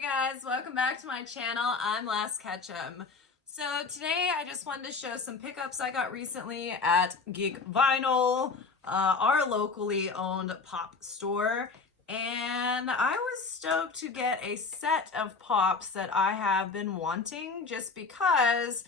Hey guys, welcome back to my channel. I'm Lass Ketchum. So today I just wanted to show some pickups I got recently at Geek Vinyl, our locally owned pop store. And I was stoked to get a set of pops that I have been wanting just because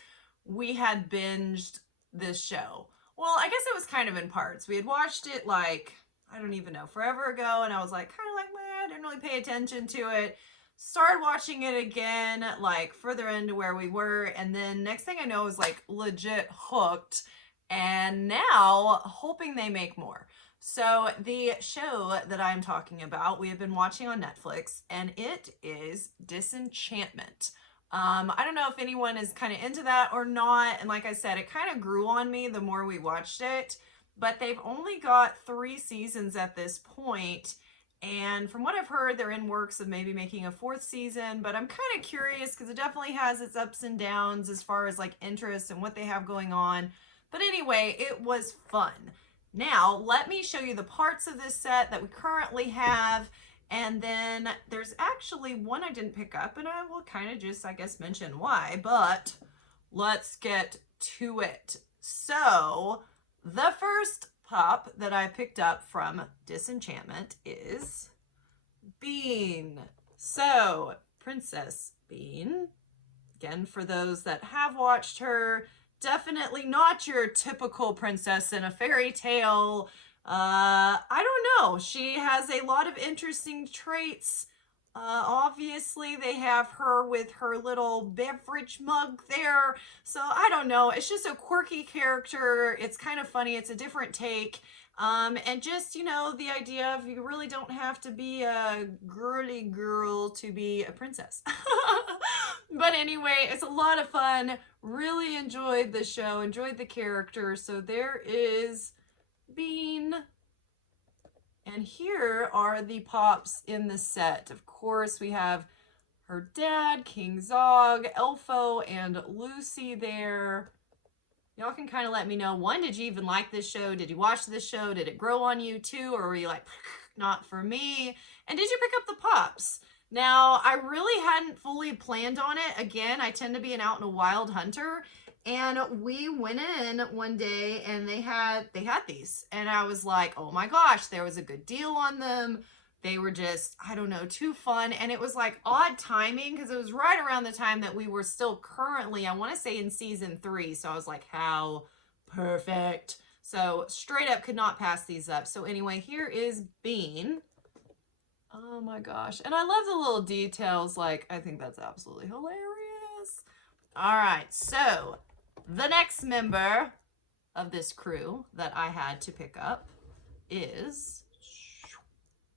we had binged this show. Well, I guess it was kind of in parts. We had watched it like, I don't even know, forever ago, and I was like, kind of like, meh, I didn't really pay attention to it. Started watching it again, like further into where we were, and then next thing I know, I was like legit hooked, and now hoping they make more. So the show that I'm talking about, we have been watching on Netflix, and it is Disenchantment. I don't know if anyone is kind of into that or not, and like I said, it kind of grew on me the more we watched it, but they've only got 3 seasons at this point. And from what I've heard, they're in works of maybe making a 4th season, but I'm kind of curious because it definitely has its ups and downs as far as like interest and what they have going on. But anyway, it was fun. Now, let me show you the parts of this set that we currently have. And then there's actually one I didn't pick up, and I will kind of just, I guess, mention why, but let's get to it. So the first pop that I picked up from Disenchantment is Bean. So, Princess Bean, again, for those that have watched her, definitely not your typical princess in a fairy tale. I don't know. She has a lot of interesting traits. Obviously, they have her with her little beverage mug there. So I don't know. It's just a quirky character. It's kind of funny. It's a different take. And just, you know, the idea of you really don't have to be a girly girl to be a princess. But anyway, it's a lot of fun. Really enjoyed the show, enjoyed the character. So there is Bean. And here are the pops in the set. Of course, we have her dad, King Zog, Elfo, and Luci there. Y'all can kind of let me know, one, did you even like this show? Did you watch this show? Did it grow on you too? Or were you like, not for me? And did you pick up the pops? Now, I really hadn't fully planned on it. Again, I tend to be an out and a wild hunter. And we went in one day and they had these. And I was like, oh my gosh, there was a good deal on them. They were just, I don't know, too fun. And it was like odd timing because it was right around the time that we were still currently, I want to say in season 3. So I was like, how perfect. So straight up could not pass these up. So anyway, here is Bean. Oh my gosh. And I love the little details. Like, I think that's absolutely hilarious. All right. So the next member of this crew that I had to pick up is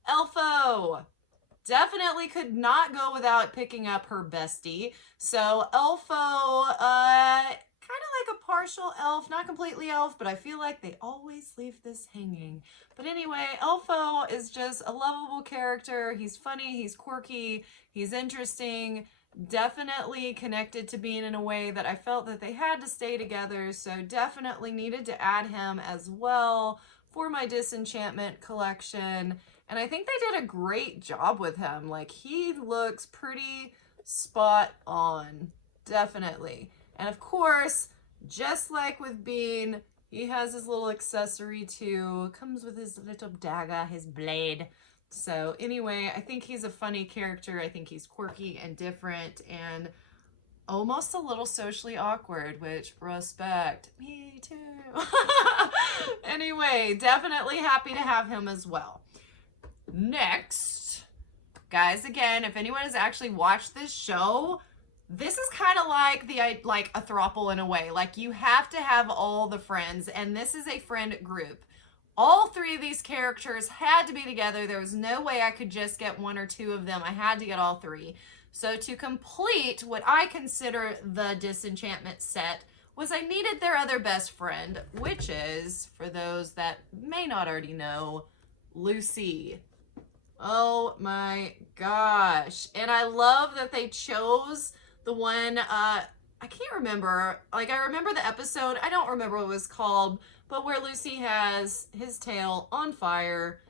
Elfo. Definitely could not go without picking up her bestie. So Elfo, kind of like a partial elf, not completely elf, but I feel like they always leave this hanging. But anyway, Elfo is just a lovable character. He's funny, he's quirky, he's interesting. Definitely connected to Bean in a way that I felt that they had to stay together, so definitely needed to add him as well for my Disenchantment collection. And I think they did a great job with him. Like, he looks pretty spot on, definitely. And of course, just like with Bean, he has his little accessory too. Comes with his little dagger, his blade. So anyway, I think he's a funny character. I think he's quirky and different and almost a little socially awkward, which respect. Me too. Anyway, definitely happy to have him as well. Next, guys, again, if anyone has actually watched this show, this is kind of like a throuple in a way. Like, you have to have all the friends, and this is a friend group. All 3 of these characters had to be together. There was no way I could just get 1 or 2 of them. I had to get all 3. So to complete what I consider the Disenchantment set was I needed their other best friend, which is, for those that may not already know, Luci. Oh my gosh. And I love that they chose the one, I can't remember. Like, I remember the episode. I don't remember what it was called, but where Luci has his tail on fire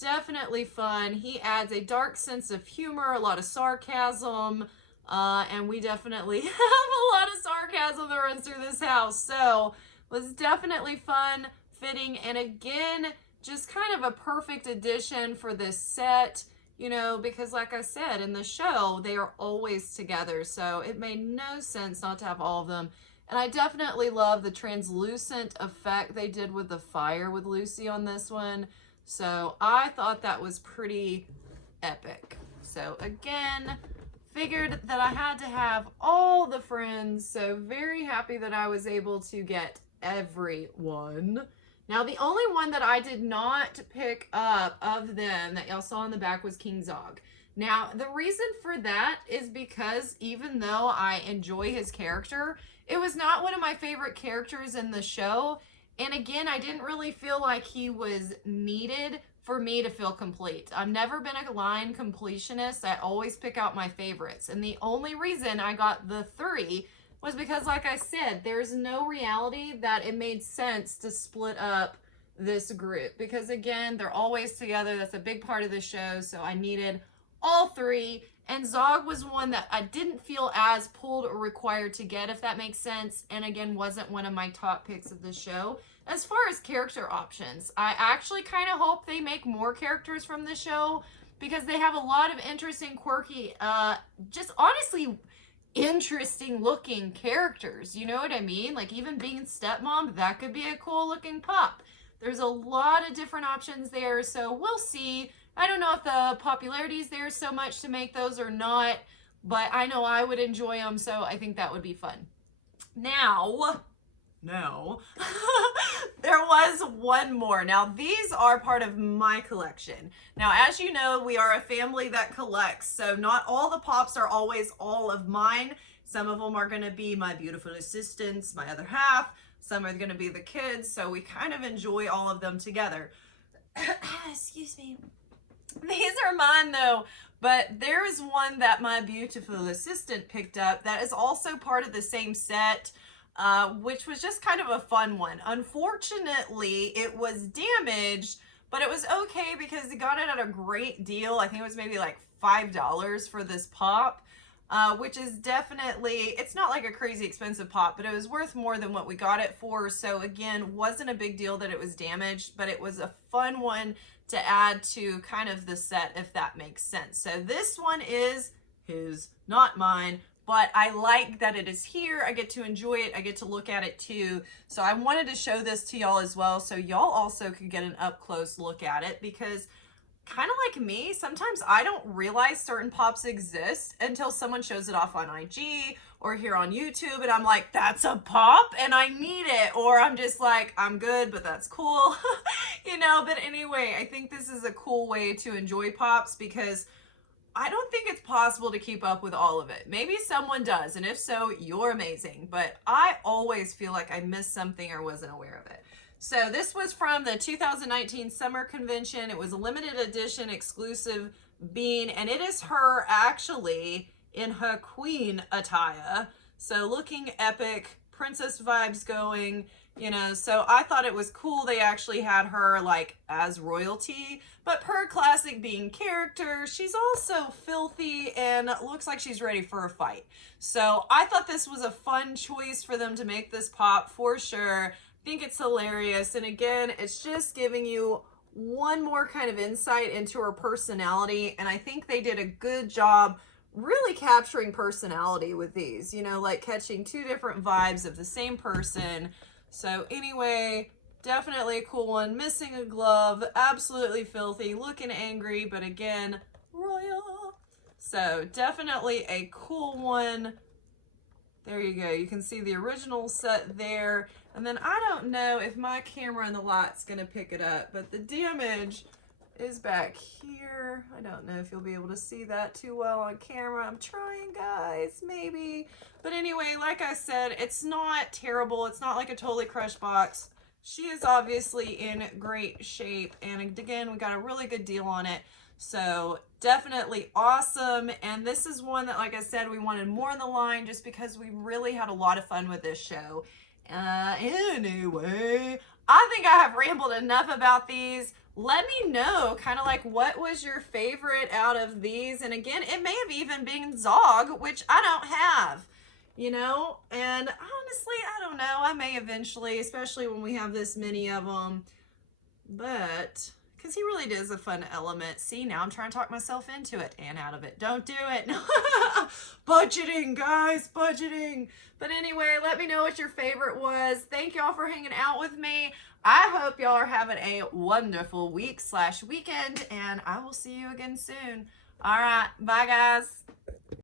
definitely fun. He adds a dark sense of humor, a lot of sarcasm, and we definitely have a lot of sarcasm that runs through this house. So it was definitely fun, fitting, and again, just kind of a perfect addition for this set, you know, because like I said, in the show, they are always together. So it made no sense not to have all of them. And I definitely love the translucent effect they did with the fire with Lucy on this one. So I thought that was pretty epic. So again, figured that I had to have all the friends. So very happy that I was able to get everyone. Now, the only one that I did not pick up of them that y'all saw in the back was King Zog. Now, the reason for that is because even though I enjoy his character, it was not one of my favorite characters in the show. And again, I didn't really feel like he was needed for me to feel complete. I've never been a line completionist. I always pick out my favorites. And the only reason I got the 3 was because, like I said, there's no reality that it made sense to split up this group. Because again, they're always together. That's a big part of the show. So I needed all 3. And Zog was one that I didn't feel as pulled or required to get, if that makes sense. And again, wasn't one of my top picks of the show. As far as character options, I actually kind of hope they make more characters from the show because they have a lot of interesting, quirky, just honestly interesting looking characters. You know what I mean? Like even being stepmom, that could be a cool looking pop. There's a lot of different options there. So we'll see. I don't know if the popularity is there so much to make those or not, but I know I would enjoy them, so I think that would be fun. Now, there was one more. Now, these are part of my collection. Now, as you know, we are a family that collects, so not all the pops are always all of mine. Some of them are going to be my beautiful assistants, my other half. Some are going to be the kids, so we kind of enjoy all of them together. Excuse me. These are mine though, but there is one that my beautiful assistant picked up that is also part of the same set, which was just kind of a fun one. Unfortunately, it was damaged, but it was okay because he got it at a great deal. I think it was maybe like $5 for this pop, which is definitely, it's not like a crazy expensive pop, but it was worth more than what we got it for. So again, wasn't a big deal that it was damaged, but it was a fun one to add to kind of the set, if that makes sense. So this one is his, not mine, but I like that it is here. I get to enjoy it. I get to look at it too. So I wanted to show this to y'all as well, so y'all also could get an up close look at it, because kind of like me, sometimes I don't realize certain pops exist until someone shows it off on IG or here on YouTube, and I'm like, that's a pop and I need it, or I'm just like, I'm good, but that's cool. You know, but anyway, I think this is a cool way to enjoy pops because I don't think it's possible to keep up with all of it. Maybe someone does, and if so, you're amazing, but I always feel like I missed something or wasn't aware of it. So this was from the 2019 Summer Convention. It was a limited edition exclusive bean, and it is her actually in her queen Ataya. So looking epic, princess vibes going, you know. So I thought it was cool they actually had her like as royalty, but per classic being character, she's also filthy and looks like she's ready for a fight. So I thought this was a fun choice for them to make this pop for sure. Think it's hilarious, and again, it's just giving you one more kind of insight into her personality, and I think they did a good job really capturing personality with these, you know, like catching 2 different vibes of the same person. So anyway, definitely a cool one. Missing a glove, absolutely filthy, looking angry, but again, royal. So definitely a cool one. There you go. You can see the original set there. And then I don't know if my camera and the light's going to pick it up, but the damage is back here. I don't know if you'll be able to see that too well on camera. I'm trying, guys, maybe. But anyway, like I said, it's not terrible. It's not like a totally crushed box. She is obviously in great shape. And again, we got a really good deal on it. So definitely awesome. And this is one that, like I said, we wanted more in the line just because we really had a lot of fun with this show. Anyway, I think I have rambled enough about these. Let me know kind of like what was your favorite out of these. And again, it may have even been Zog, which I don't have, you know? And honestly, I don't know. I may eventually, especially when we have this many of them. But because he really is a fun element. See, now I'm trying to talk myself into it and out of it. Don't do it. Budgeting, guys, budgeting. But anyway, let me know what your favorite was. Thank y'all for hanging out with me. I hope y'all are having a wonderful week/weekend, and I will see you again soon. All right, bye, guys.